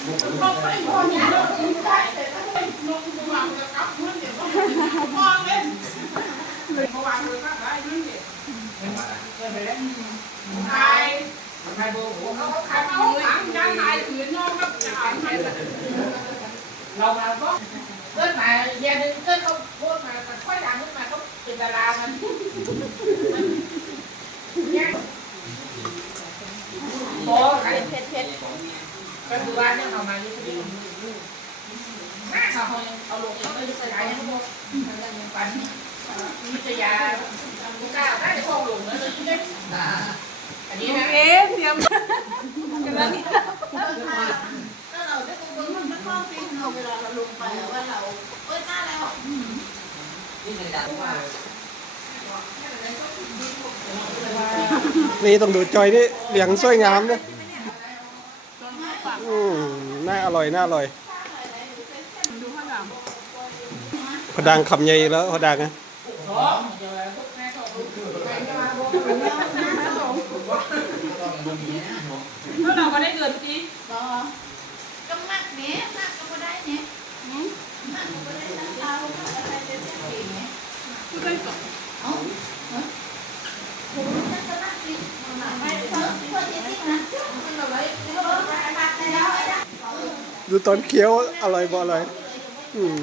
เรามาก็เกิดมาเย็นเกิดเข ก็คือว่าเนี่ยเขามาอยู่ที่นี่หน้เขาเอาลงเองก็จะขายยังพวกปันวิทยาลูกก้าวน่าจะคงลงแล้วเลยอันนี้นะเอ๊ะเตรียมกำลังถ้าเราได้ดูบนมันมันมองเป็นเราเวลาเราลงไปว่าเราเอ้ยหน้าแล้วนี่ต้องดูจอยนี่เหลียงสวยงามด้วย อืมน่าอร่อย น่าอร่อยดูข้างหลังพอดังคำใหญ่แล้วพอดังนะแล้วเราก็ได้เกิดจี ก็ก็มักเนี้ยมักก็ไม่ได้เนี้ยมักก็ไม่ได้ทั้งเรามักอะไรจะเส้นปีเนี้ย พูดได้ก่อน เอ้าผมจะจะมักกินมันไม่เพิ่มเพิ่มที่นะมันเอาไว้เพิ่มไปมักแล้วไอ้ละ ดูตอนเคี้ยวอร่อยบ่อร่อยอืม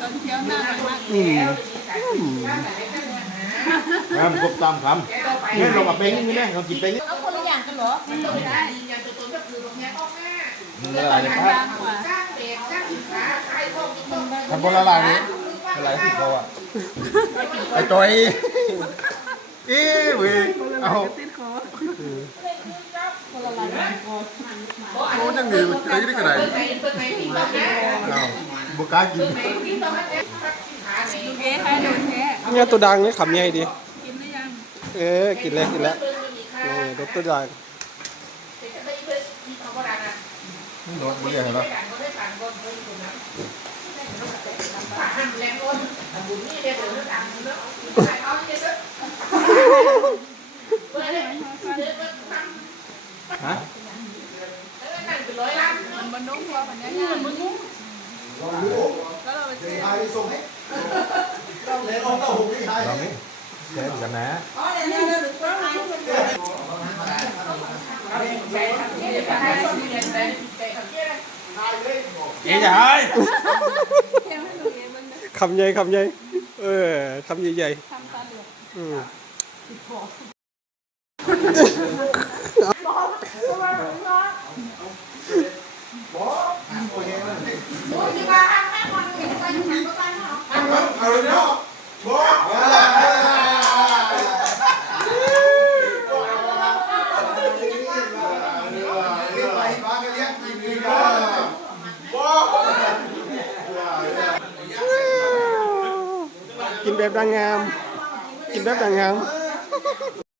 ตอนเที่ยวหน้ากันมากอืมน้ำกบตามคำนี่เรากับเป็นนี่แน่เรากินเป็นนี่เอาคนละอย่างกันเหรอมันต้องได้อยังตัวตนก็คือตรงนี้ออกหน้ามันละลายในผ้าย่างกจ้างเด็กสร้างสินค้าใครพวกที่ต้องทำบนละลายนี้ละลายที่เขาอะไอ้จอยเอ้เว้ยเอา คอโอ้จังเลยไอ้นี่ก็ได้เปิดไหนเปิดไหนพี่ต้องนะเอาบุกล้ากินเปิดไหนพี่ต้องนะสินค้าไหนดูเอ๊ะใครโดนแท้เนี่ยตัวดังนี่คำใหญ่ดีกินหรือยังเออกินแล้วกินแล้วเปิดมีค่านี่เด็ดตัวดังเด็กจะได้เปิดที่เขาก็ดังนะโดนบุเรียนเหรอไม่ดังก็ไม่ดังก็เพิ่มคนนะผ่าห้ามแรงล้นบุญนี่เดี๋ยวเดี๋ยวดังเนาะใครเอาเนี่ยเด้ยเปิดทำฮะเออนั่นเป็นร้อยล้านมันมันนุ่มกว่าปัญญาเนี่ยมันนุ่มแล้วเราไปเจอลองนี่แค่กันนะ ใจทำเยี่ยมให้คนเรียนใจใจทำเยี่ยมเจ๊จะให้เที่ กินแบบนางงาม กินแบบนางงาม